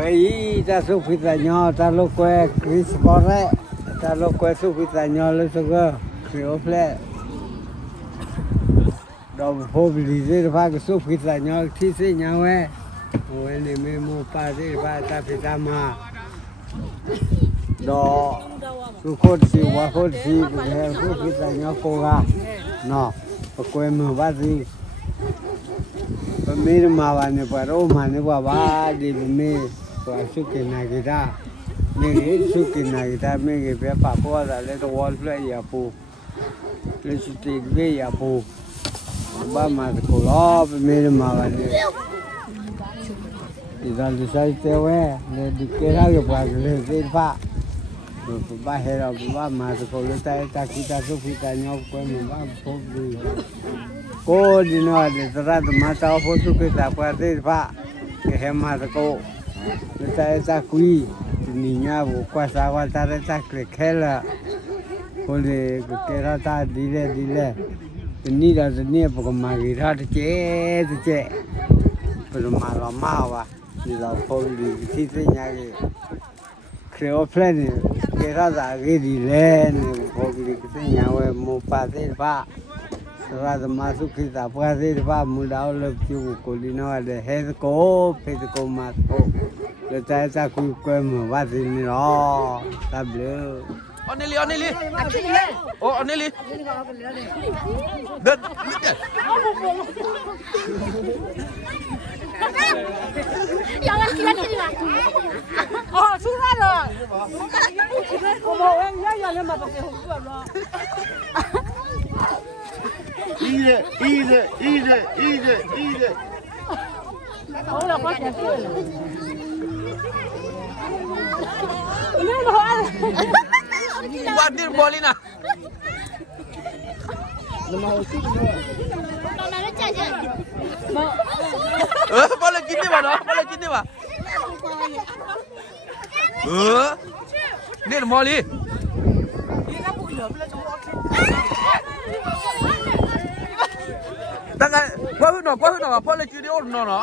vậy ta số phi ta nhỏ ta lúc quê Chris Borre ta lúc quê số phi ta nhỏ lên số cơ kiểu phê đó phô bì gì đó phải cái số phi ta nhỏ thi sĩ nhau ấy ôi này mình mua pa gì phải ta phi ta mà đó số khôn xí quá khôn xí cái số phi ta nhỏ cô ra nó quê mà bắt gì Pemir mawane paro mane baba di me suki na kita me suki na kita me ke papo da le to wall play ya pu le suti be ya pu ba ma ko lo pemir mawane idan disai te we le dikera ke pa le te pa ba hera ba ma ko le ta kita suki ta nyo ko me ba po di cô đi nói để ra tụi má cháu phô chú cái tạp qua thế phạ cái hem mà cô người ta quý nhìn nhau bộ qua sao qua ta ta kể khé là cô để cái ra ta đi lên cái ní là cái ní bộ mà cái ra thì chế rồi mà làm mau à thì là cô đi thi thế nhà cái kêu plan cái ra cái đi lên cô đi cái nhà về mua pa thế phạ ra the masuk kita apa sih pak muda oleh cukup kulino ada hezko hezko masuk letak tak kuih mewah sini loh tabel oneli oh oneli dan jangan kira oh sudah loh mau yang ya lama pakai hukum loh eat it. Oh, là có chả cười. buat dir bolina boleh gini pak dir moli Tangan, kau huna, apa lagi dia orang no?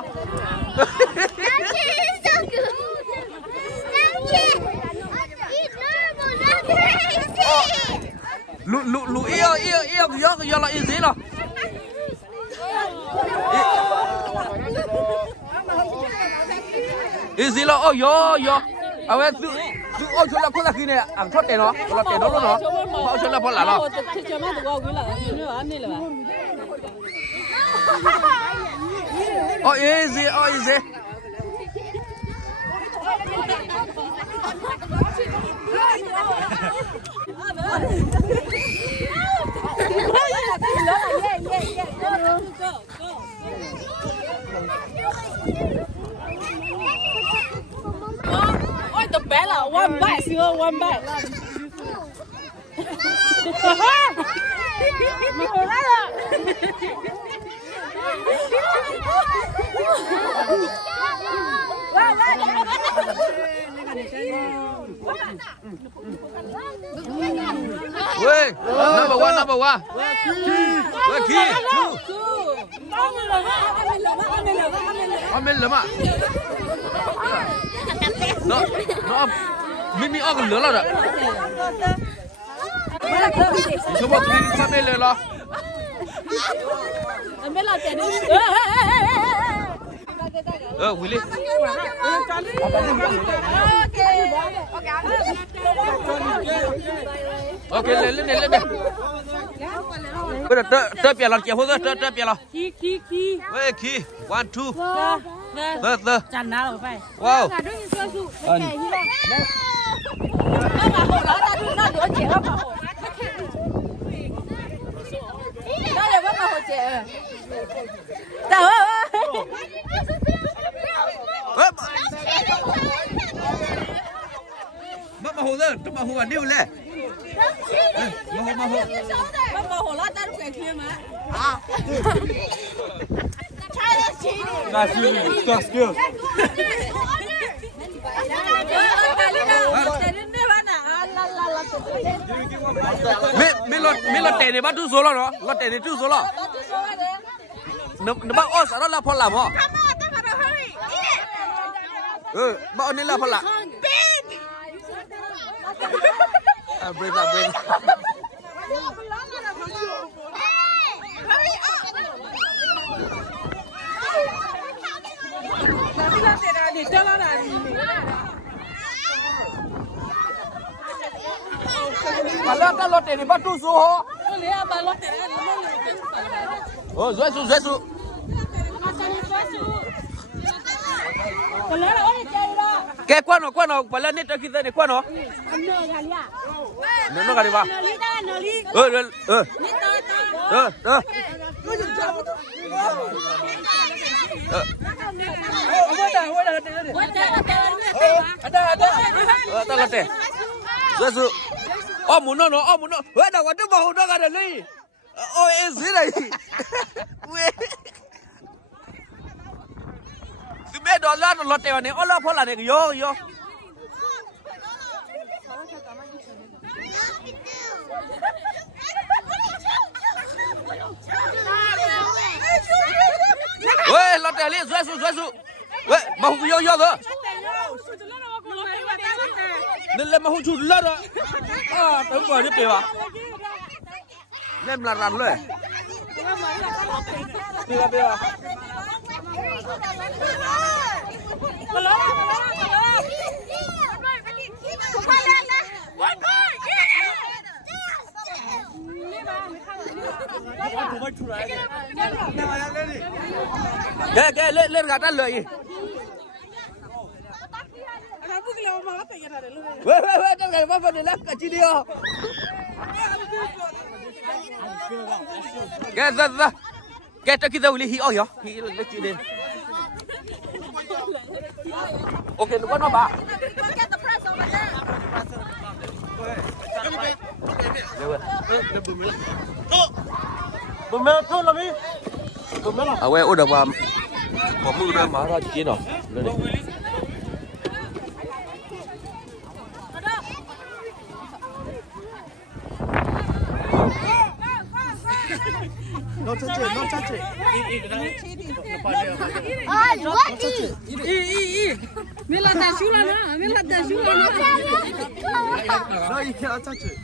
Lu iya lah easy lah. Easy lah, oh yo. Awak tu oh cuma aku lagi ni, angkut deh no, kalau tidak no, mau cuma pola lo. Oh easy. Ôi tập bé là one bite xưa one bite. Mà hồi đó là Wait, number one. Key. Ambil lama. No. Mimi aku lelak dah. Coba kiri sambil lelak. ambil lah tadi. Willy. Okay, lên. Bây giờ tớ bia là kiểu thôi, tớ bia là. Ki.喂，key, 1, 2. Tớ. Chăn nào rồi phải. Wow. Mà hồ rồi, mà hồ điêu lên. Mà hồ lá ta lúc này kia mà. Nice, you got skills. mi lọt tệ này bắt tu số lo đó, lọt tệ này tu số lo. Nó bắt os đó là phò làm hả? bao nhiêu là phân lạ break Kalau tak lote ni batu suho. Oh, zuesu. Ke kwano, pala ni tak kita ni kwano. No kali ba. Ada lote. Zuesu. Oh muno. Weh dah waktu bahu dah ada ni. Oh ezi lagi. Weh. Sibeh dollar lote ni. Olah pola ni yo. Weh lote ni zuesu. Weh bahu yo tu. Nên lên mà không chụp lợn rồi, tớ vừa đi tìm à, nên là rắn rồi, đi ra bây giờ, cái lên gạt ăn lười gì. Weh, jangan kaya apa ni lah kecil dia. Dah. Kita boleh hi ya, hi kecil dia. Okay, kau nak apa? Bumel tu lagi. Bumel. Awak udah paham. Kamu udah marah cikin oh. No touch it. Mila dah shula na. No, you cannot touch it.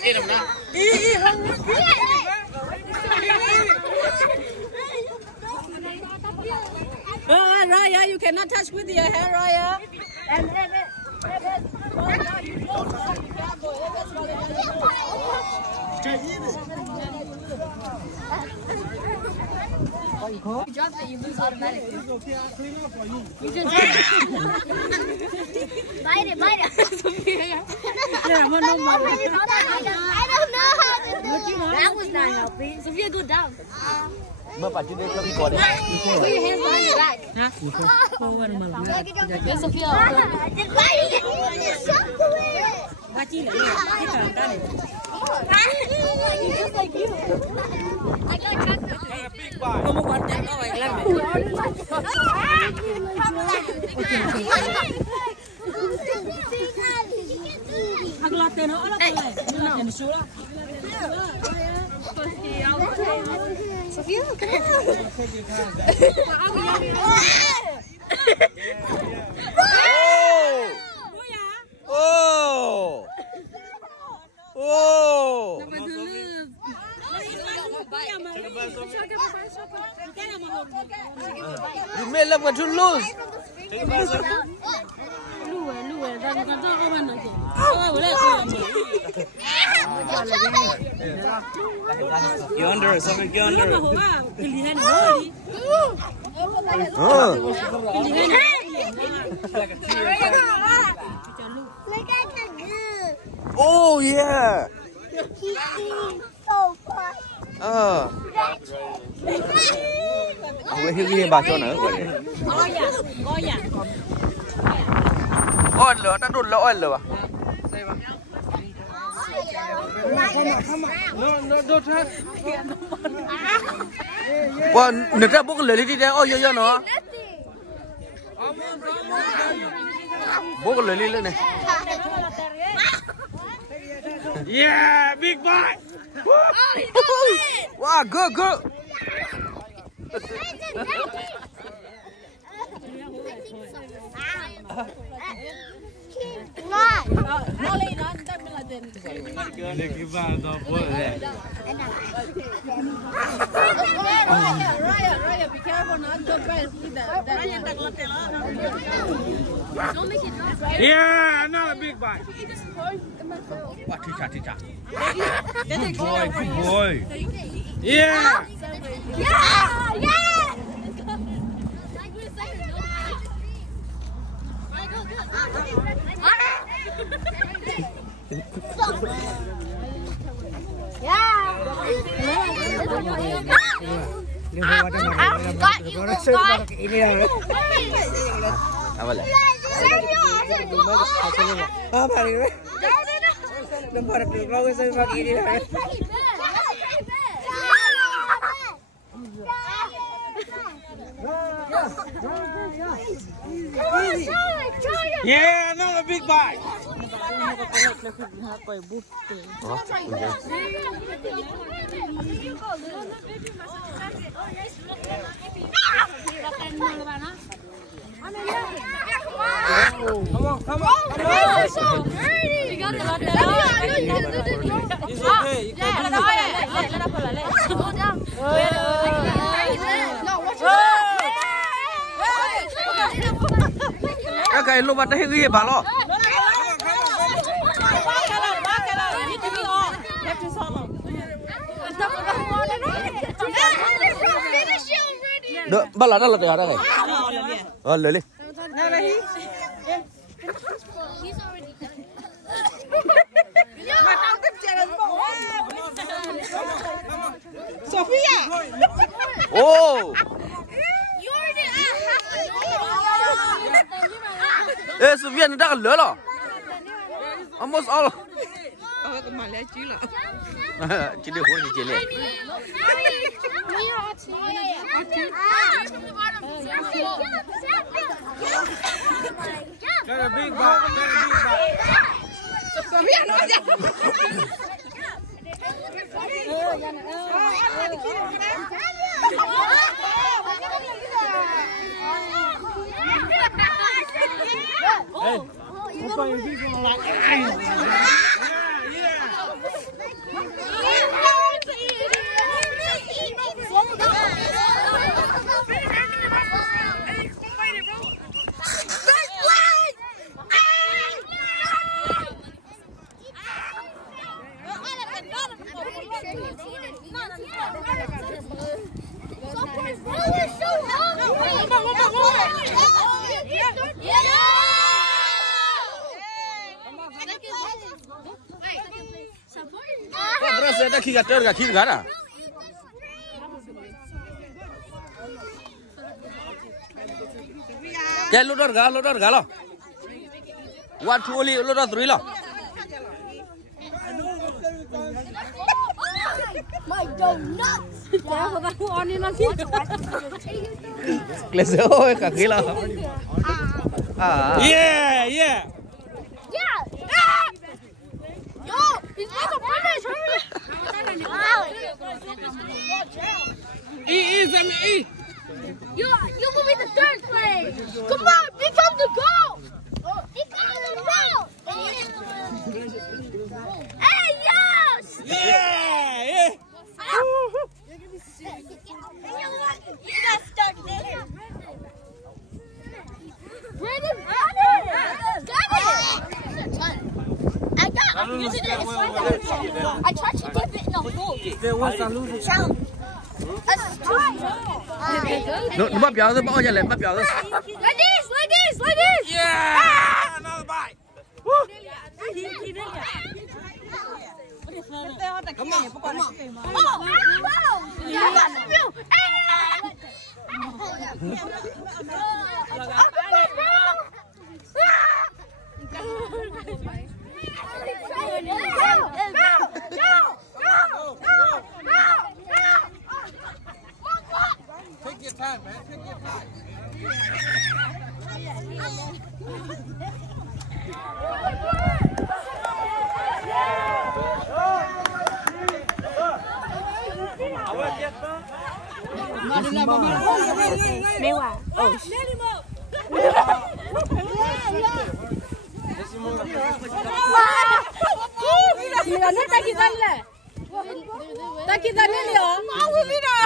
Get it. Raya, you cannot touch with your hair, Raya. You drop it, you lose automatically. You just bite it. I don't know how to do it. That was not helping. Sophia, go down. Mới phải trên đây cho đi qua đây. Put your hands behind your back. Yes, Sophia. Just bite it. Just like you. I got chocolate. Kamu kuat tak awak lan? Aglatte no ala pala. No shula. Sophia, You may love what you lose. Get under, something get under. Oh yeah. He's so fun. Gue hiu bà cho nữa vậy. Ôi lửa đã đun lửa lửa. Ôi nửa ra bốc lửa đi đây. Ôi yo nó. Bốc lửa đi lên này. Yeah, big boy. Wow, good. Raya, be careful not to bite that. Don't make it dry. Yeah, another big bite. What teacher? Good boy. Yeah. Apa lah? Apa ni? Nampak aku kau saya pakai ini. Yeah, another big bite. Come on. You got the lot. It's okay. You can do Các cái lô bát đấy ghi bà lo. Được, bắt là đây đây. Lấy đi. Sophia. Oh. Ê, Sophia nó đã lớn rồi. Almost all. Chỉ được hôn gì chỉ lệ. Got a big bite. Sophia nói gì? Berasa ada kikat terga kikat ah. Ya lodor ga lo. 1 2 oli lodor 3 lo. My donut. Klese oi kaki lo. Yeah. Yeah. Yo, he's not a finish. Eat. You will be the third place. Come on, become the goal. Become the goal. Hey, yes. Yeah. You got stuck there. Brandon, got it. I got it. I tried to dip it in a hole. Challenge. Nó bắp béo thôi, bao giờ lên bắp béo thôi. Like this. Yeah. Another bite. Come on. Take your time, man. Take your time. Mewah. Oh. Mira, no está quitarle. Está quitarle, Leo. Mira.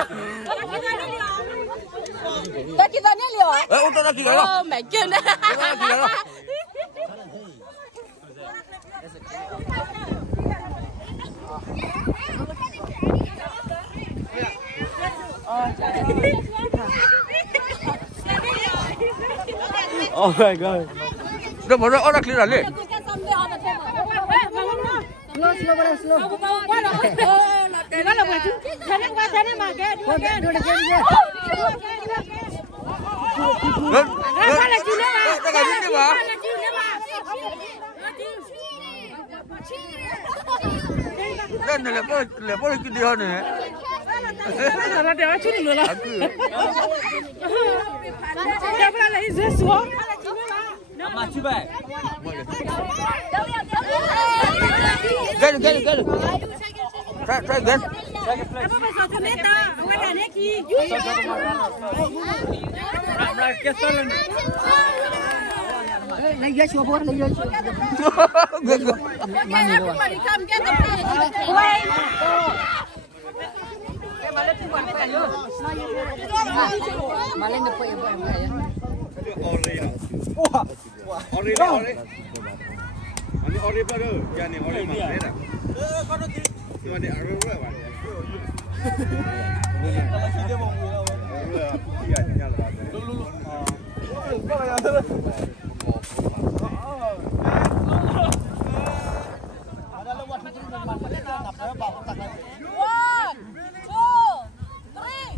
Está quitarle, Leo. Usted está aquí, ¿no? Oh, my goodness. Está aquí, ¿no? Oh my god. Nó bỏ ra ở đây là lên. Lên này là bỏ cái điều này. Nó đeo chút nữa là. Đeo ra lấy dễ xuống. Mà chú bè. Get it. Try again. Lấy ghế xuống bố, lấy ghế xuống. Everybody come get the plate. Mà lên được quay em này. Ori. Ani ori pada, jangan ori mana dah. Kau tu cuma di arus lah, pak. Kalau kita mau mula, iya nyala. Lulu. Ada lewat macam mana? Tak ada bawa tak ada. 1, 2, 3.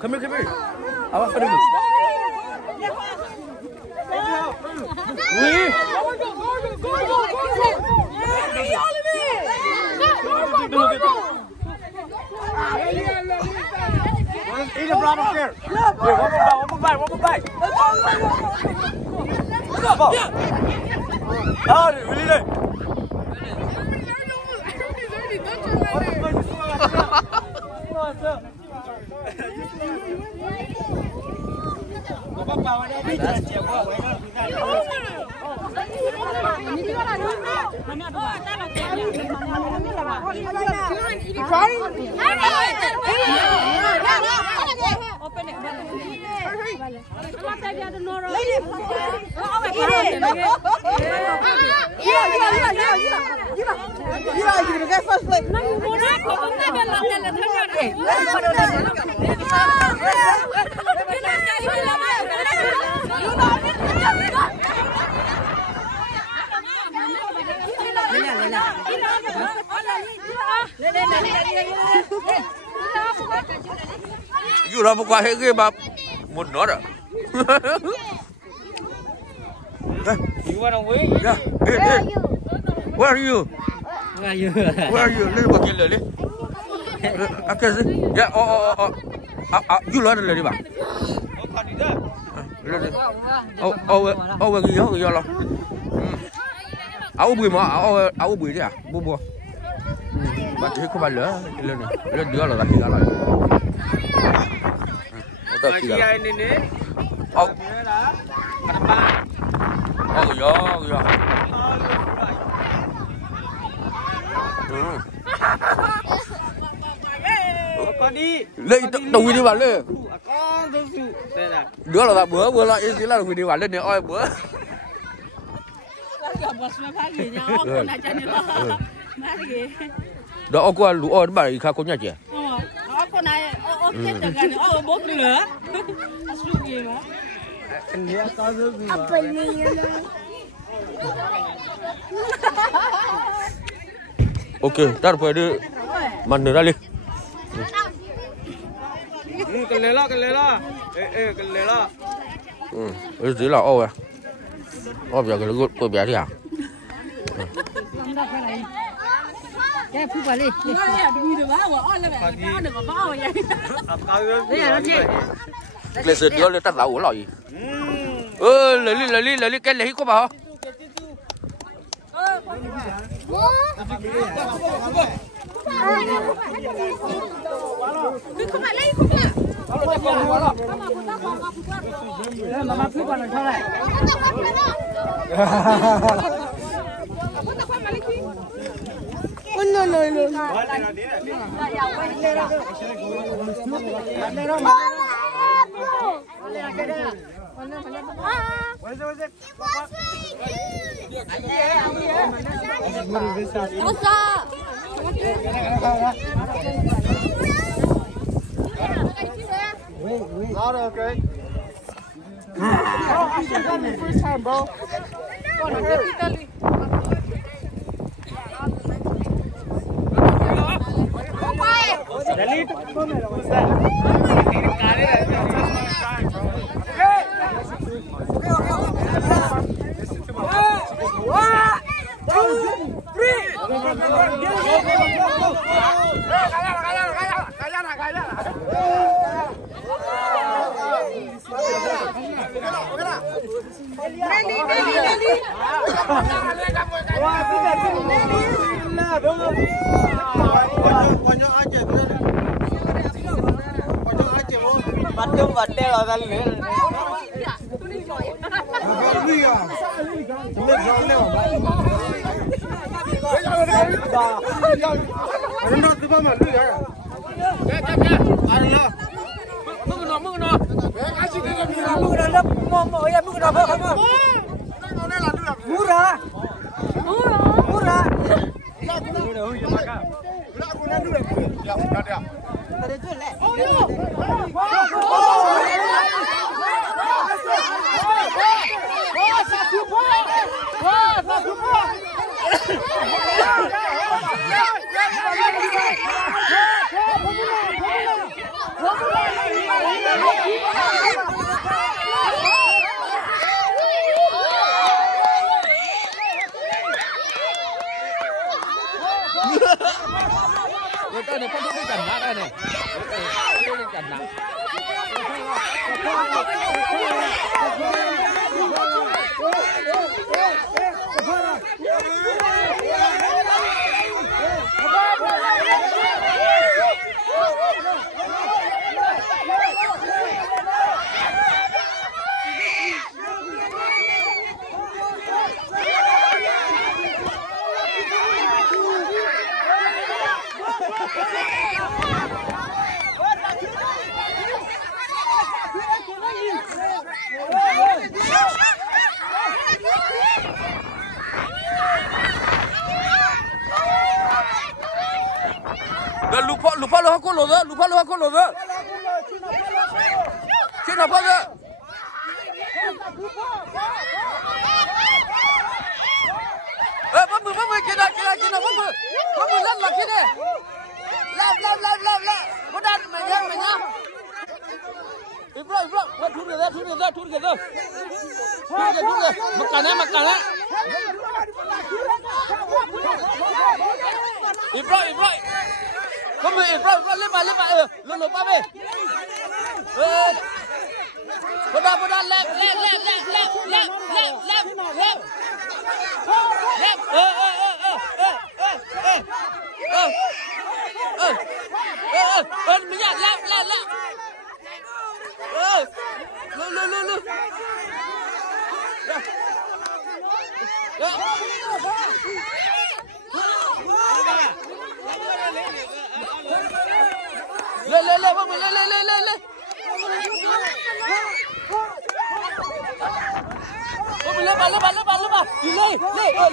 Come here. Awas pada ni. Ini berapa kir? One more bite. Ah, really deh. Dù là một quả hệ ghê mà một nó rồi. You want to win? Yeah. Hey. Where are you? Lên một kiện lời đi. Cái gì? Yeah. You nói lời đi bà. Lên đi. Cái gì lo? Áo bùi mà, áo bùi đi à? Bùa. Bà chỉ không phải lửa lên này. Lên đứa là đặt cái lại. Masih ini nih. Oh. Ada Oh iya. Apa di? Lên đồng đi vào lên. Con đâu su. Đứa là bữa lại ý là đồng đi vào lên này oi bữa. Đó cô lũ oi bà khá có nhà chị. con này chết được gần bố nữa suốt gì mà Ini apa tu? Apa ni? Ok, dah boleh ada mana dah leh. Kelela. Kelela. Cái gì là ô à? Ô bây giờ cái gút tôi bé đi à? cái phụ bà đi đi được quá rồi on lên mẹ on được bao vậy đây là nó nhẹ Cái sự điều lên tắt lẩu ở lòi. Lấy đi cái lấy có bảo. Không phải lấy không ạ? mà phụ bà làm sao này Macam bate lah kali ni. Cái này không có chặt nát đây này. Không chặt nát. Lupa lo hakul lo dah. Cina apa dah? Bambu, kena, bambu lan lagi ni. Lap. Mudah menyam. Ibrah, turun ke. Makan. Ibrah. Kamu Ibrah, lepas. Lo pabe. Mudah, lap. Minyak, lap. Lu. Le. Lepas.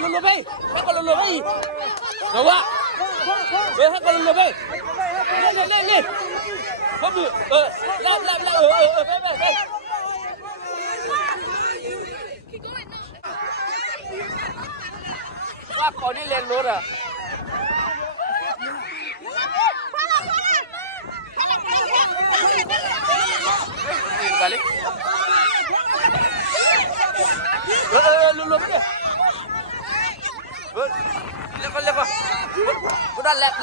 Lu bay. Kalau lu bay. Gawak. Kalau lu bay. lên. Không được. Lại. Về. Qua có đi lên luôn à. Kali. Lulu dia. Lepas. Udah lap.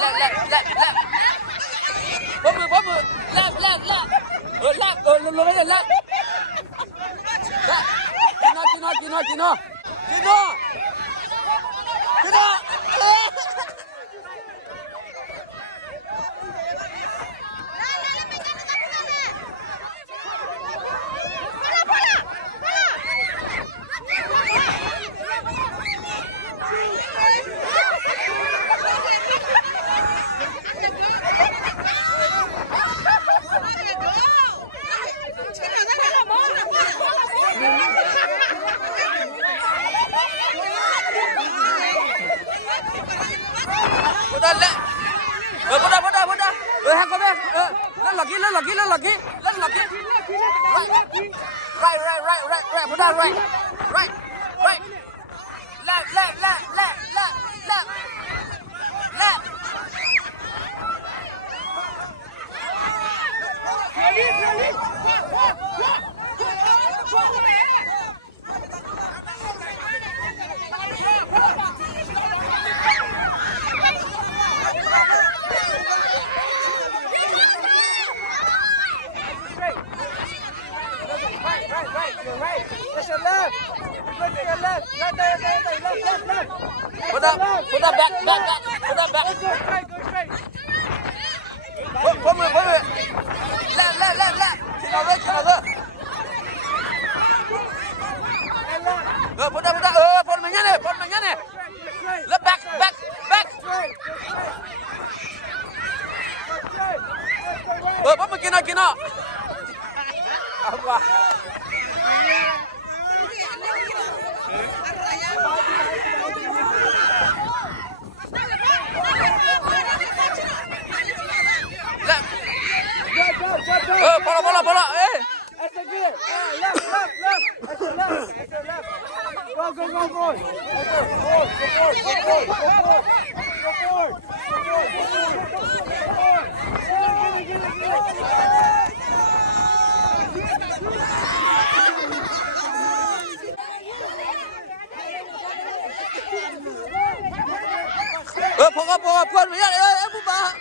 Bobu. Lap. Lulu aja lap. Cino. Buddha. Hang có biết. Lên lagi. Right. Buddha, right. Left. Right. That's your left. Look to your left. Right there. Left. Put that back. Put that back. Go straight. Put me. Left. Chino there. Put that. Pon mañana. Left back. Put me kina. Apa? Bola. That's a good. Left. That's a left. Go. Go forward. Phun mày ơi, em bụng bà.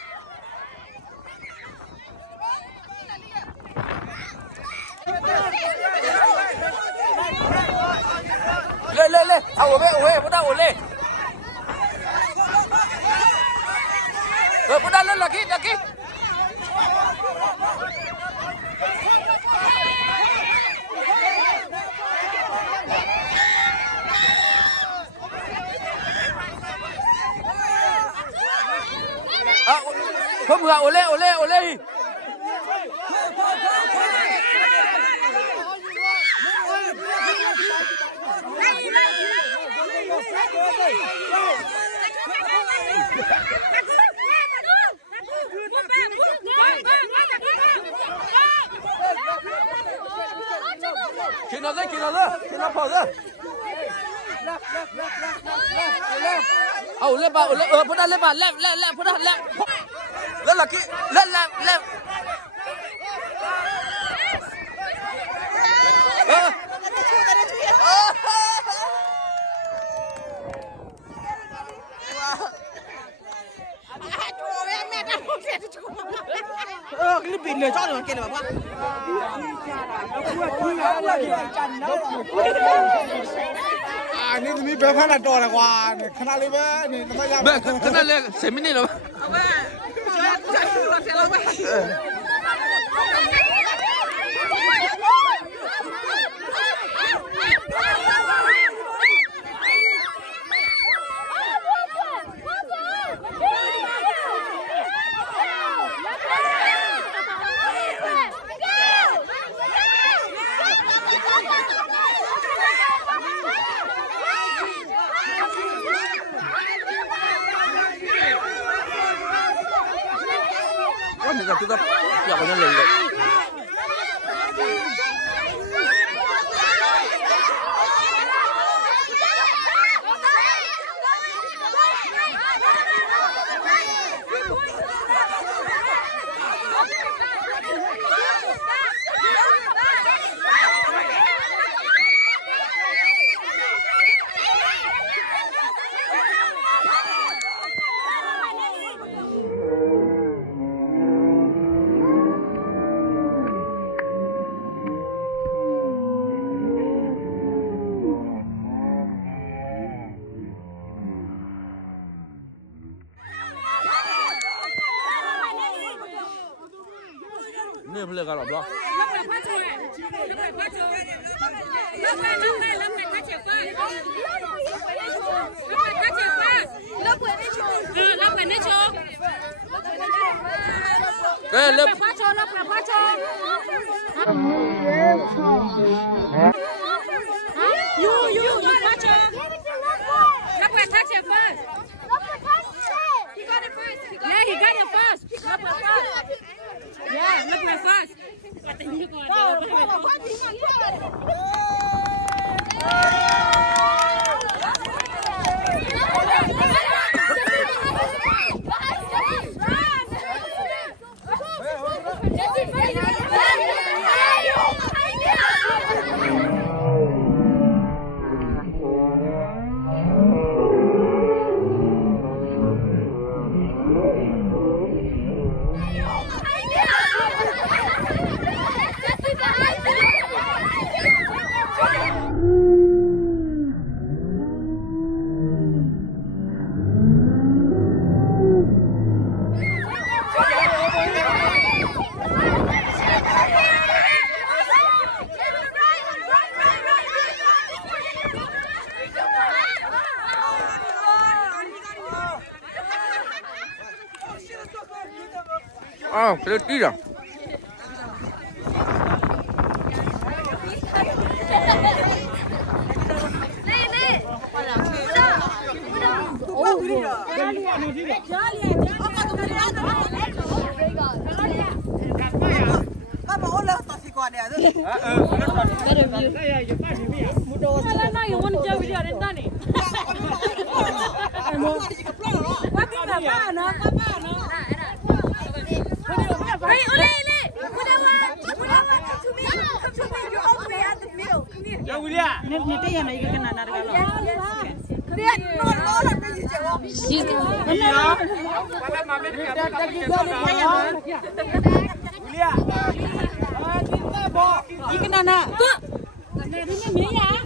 Lên. Ủa bắt đầu lên. Bắt đầu lên là kít. Không ngờ ổ lê. Kina phở ra. Lên bà, put that lên bà, left, put that left. Lên là kỹ, lên left. Cái pin này cho được kia là bác. Ini demi berapa nak dolar kuah? Kenal lebe, ni tempat yang. Kenal le, semini lo. Kita tetap ya banyak lele. Ini boleh kalau belum. Yeah, look where fast. Ah, berarti dah. Yeah!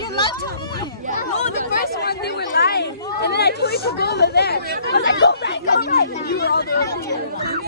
You lied to me. No, the first one they were lying, and then I told you to go over there. I was like, go back, go back. And you were all the way over here.